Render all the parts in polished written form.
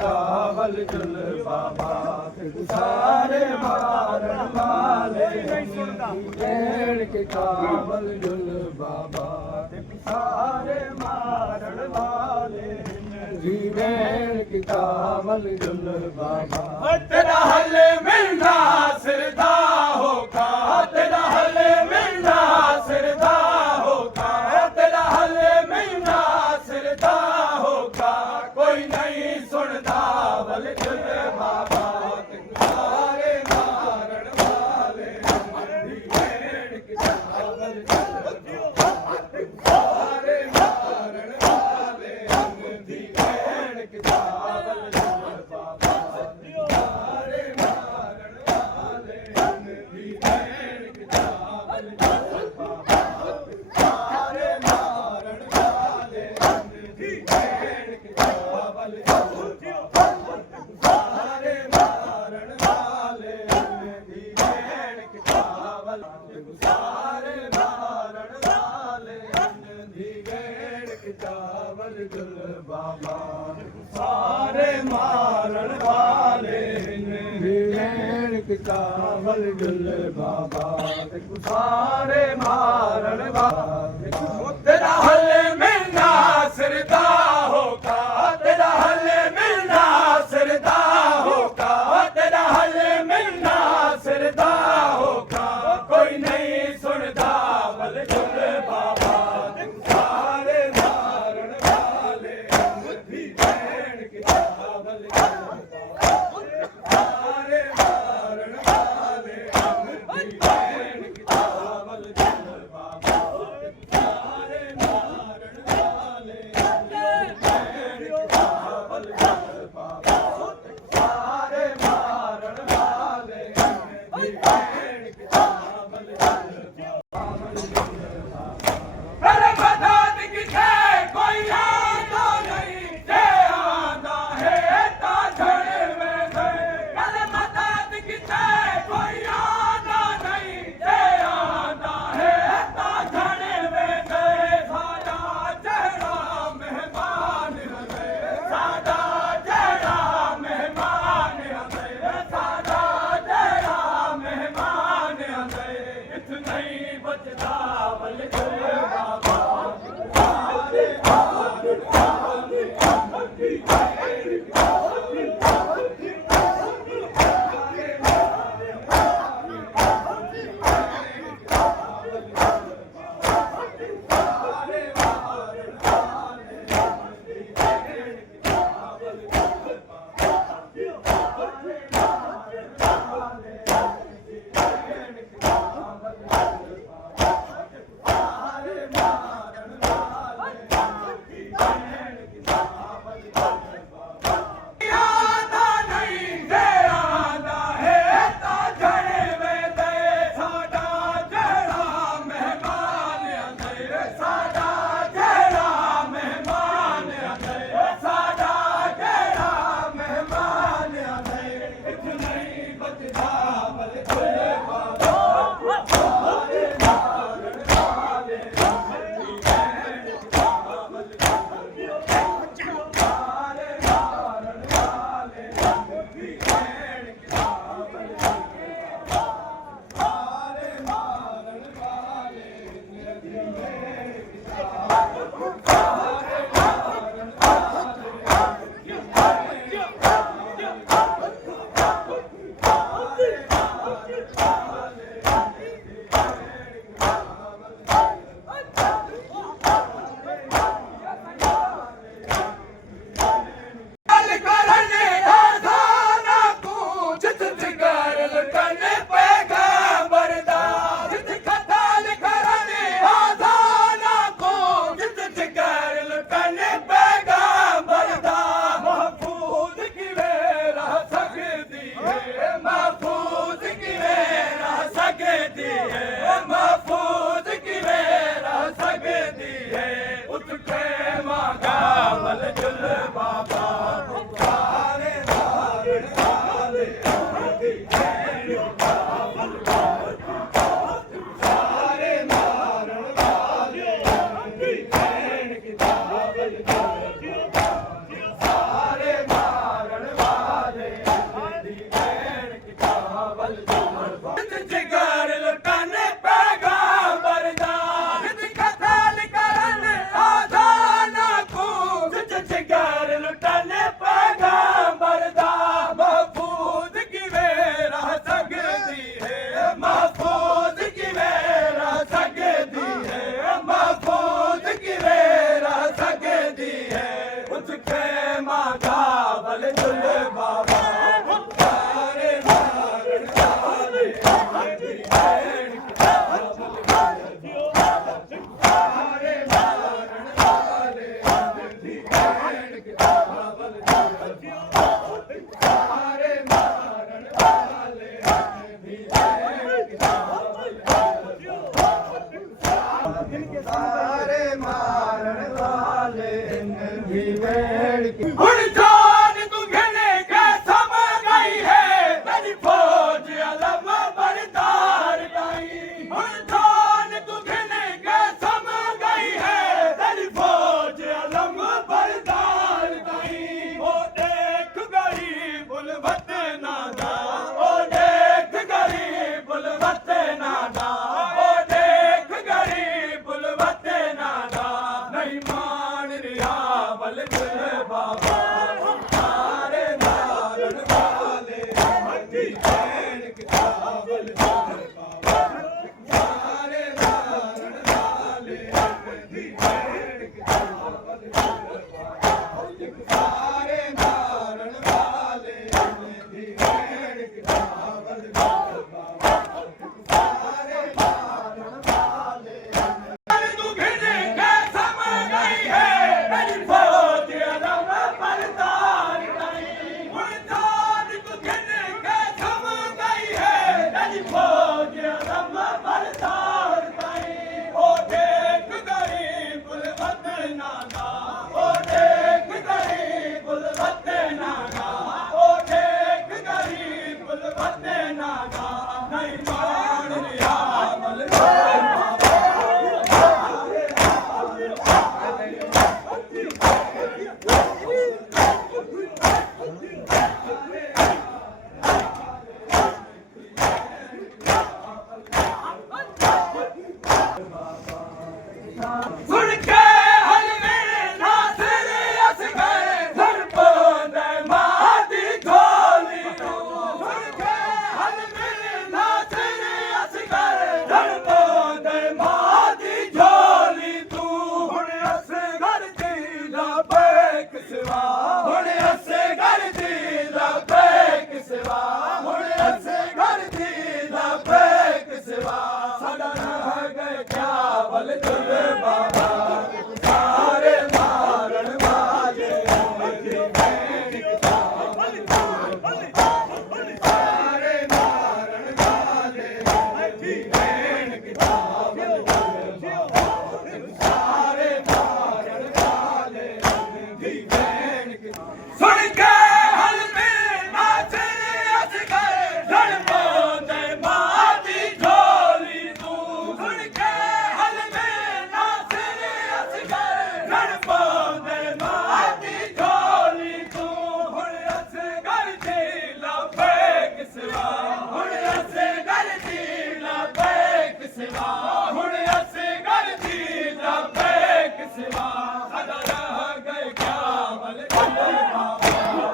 कावल जुल बाबा सारे मारन वाले भेड़ के कावल जुल बाबा सारे मारन वाले भेड़ के कावल जुल बाबा तेरा हल मिलना सिरदा होगा तेरा हल मिलना सिरदा होगा तेरा हल मिलना सिरदा होगा कोई नहीं सुनता बल जुल बाबा सारे मारन वाले भेड़ के कावल जुल सारे मारन वाले भेड़ के कावल जुल बाबा सारे मारन वाले भेड़ के कावल जुल बाबा सारे मारन वाले भेड़ के कावल सारे मारन वाले भेड़ के कावल सारे मारन वाले भेड़ के कावल जुल बाबा सारे मारन वाले भेड़ के कावल जुल बाबा सारे मारन वाले तेरा हल मिलना सिरदा होगा तेरा हल मिलना सिरदा होगा तेरा हल मिलना सिरदा होगा कोई नहीं सुनता बल जुल बाबा सारे मारन वाले भेड़ के कावल सारे मारन वाले भेड़ के कावल जुल बाबा सारे मारन वाले भेड़ के कावल जुल बाबा सारे मारन वाले भेड़ के कावल अरे मदद किसे कोई आता नहीं जे आंदा है ताझड़ में गए अरे मदद किसे कोई आता नहीं जे आंदा है ताझड़ में गए सादा चेहरा मेहमान है सादा चेहरा मेहमान है सादा चेहरा मेहमान है इतना ही बचदा बल जुल बाबा सारे मारन वाले भेड़ के आंदा नहीं जे आंदा है ताझड़ में गए सादा चेहरा मेहमान है सादा चेहरा मेहमान है सादा चेहरा मेहमान है इतना ही बचदा बल जुल बाबा सारे मारन वाले भेड़ के कावल सारे ਹੁਣ ਜਾਨ ਤੂੰ ਘਿਣੇ ਕੇ ਸਮ ਗਈ ਹੈ ਤੇਰੀ ਫੌਜ ਅਲਮ ਬਰਦਾਰ ਗਈ ਹੁਣ ਜਾਨ ਤੂੰ ਘਿਣੇ ਕੇ ਸਮ ਗਈ ਹੈ ਤੇਰੀ ਫੌਜ ਅਲਮ ਬਰਦਾਰ ਗਈ ਉਹ ਦੇਖ ਗਰੀਬ ਵਤਨਾ ਦਾ ਉਹ ਦੇਖ ਗਰੀਬ ਵਤਨਾ ਦਾ ਉਹ ਦੇਖ ਗਰੀਬ ਵਤਨਾ ਦਾ ਨਹੀਂ ਮਾਣ ਰਿਹਾ ਬਲ ਬਾਬਾ ਸਾਰੇ ਨਾਰਨ ਵਾਲੇ ਮੱਠੀ ਭੈਣ ਕਿਤਾਬਲ ਬਾਬਾ ਸਾਰੇ ਨਾਰਨ ਵਾਲੇ ਮੱਠੀ ਭੈਣ ਕਿਤਾਬਲ ਸਾਰੇ ਨਾਰਨ ਵਾਲੇ ਮੱਠੀ ਭੈਣ ਕਿਤਾਬਲ ਸਾਰੇ ਨਾਰਨ ਵਾਲੇ ਤੂੰ ਘਿਣੇ ਕੇ ਸਮ ਗਈ ਹੈ ਤੇਰੀ ਫੌਜ ਅਲਮ ਬਰਦਾਰ ਗਈ ਹੁਣ ਜਾਨ ਤੂੰ ਘਿਣੇ ਕੇ ਸਮ ਗਈ ਹੈ ਤੇਰੀ ਫੌਜ ਅਲਮ ਬਰਦਾਰ ਗਈ ਉਹ ਦੇਖ ਗਰੀਬ ਵਤਨਾ ਦਾ ਉਹ ਦੇਖ ਗਰੀਬ ਵਤਨਾ ਦਾ ਉਹ ਦੇਖ ਗਰੀਬ ਵਤਨਾ ਦਾ ਨਹੀਂ ਮਾਣ ਰਿਹਾ ਬਲ ਸੁਣ ਕੇ ਹਲਵੇ ਨਾਸਰ ਅਸਗਰ ਧਰਪੋਂਦੇ ਮਾਂ ਦੀ ਝੋਲੀ ਨੂੰ ਸੁਣ ਕੇ ਹਲਵੇ ਨਾਸਰ ਅਸਗਰ ਧਰਪੋਂਦੇ ਮਾਂ ਦੀ ਝੋਲੀ ਤੂੰ ਹੁਣ ਅਸਗਰ ਦੀ ਲੱਭੇ ਕਿਸਵਾ ਹੁਣ ਅਸਗਰ ਦੀ ਲੱਭੇ ਕਿਸਵਾ ਹੁਣ ਅਸਗਰ ਦੀ ਲੱਭੇ ਕਿਸਵਾ ਸਾਡਾ ਰਹਿ ਗਏ ਕਿਆ ਬਲ ਬਾਬਾ ਸਾਰੇ ਮਾਰਨ ਵਾਲੇ ਮੱਠੀ ਭੈਣ ਕਿਤਾਬਲ ਸਾਰੇ ਮਾਰਨ ਵਾਲੇ ਮੱਠੀ ਭੈਣ ਕਿਤਾਬਲ ਸਾਰੇ ਮਾਰਨ ਵਾਲੇ ਮੱਠੀ ਭੈਣ ਸੁਣ ਕੇ ਹਲਵੇ ਨਾਚਰ ਅਸਗਰ ਧਰਪੋਂਦੇ ਮਾਂ ਦੀ ਝੋਲੀ ਤੂੰ ਸੁਣ ਕੇ ਹਲਵੇ ਨਾਚਰ ਅਸਗਰ ਧਰਪੋਂਦੇ ਮਾਂ ਦੀ ਝੋਲੀ ਤੂੰ ਹੁਣ ਅਸਗਰ ਦੀ ਲੱਭੇ ਕਿਸਵਾ ਹੁਣ ਅਸਗਰ ਦੀ ਲੱਭੇ ਕਿਸਵਾ ਹੁਣ ਅਸਗਰ ਦੀ ਲੱਭੇ ਕਿਸਵਾ ਸਾਡਾ ਰਹਿ ਗਏ ਕਿਆ ਬਲ ਬਾਬਾ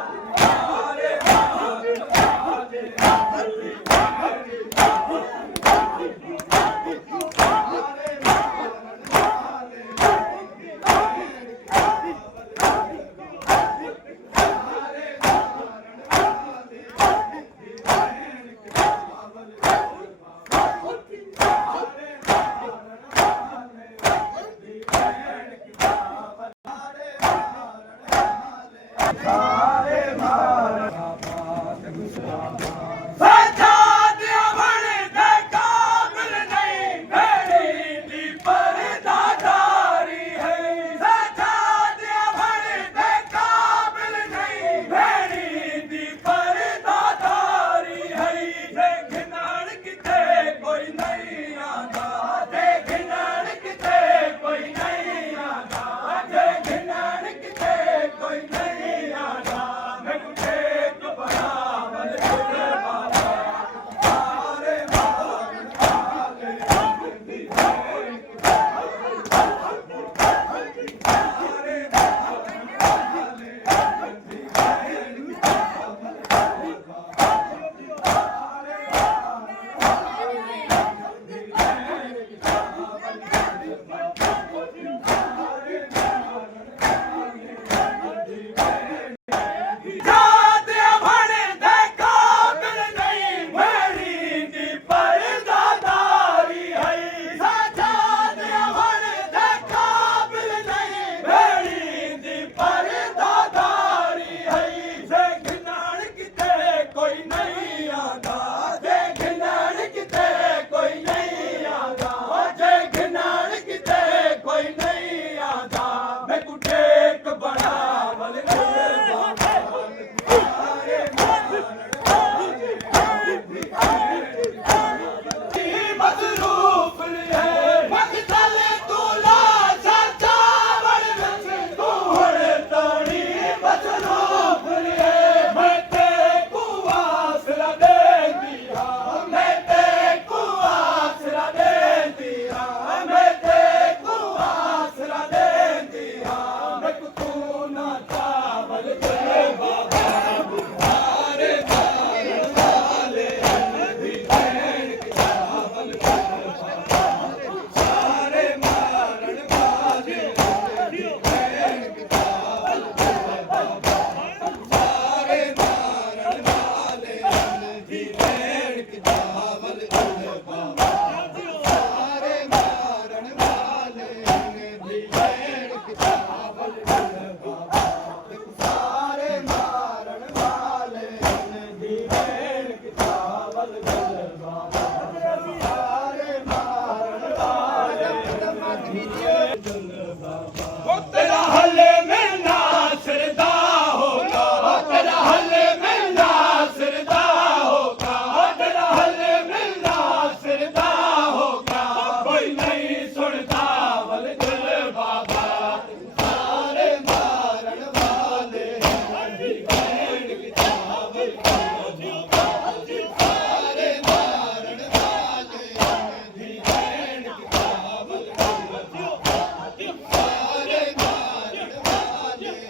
ਦੇ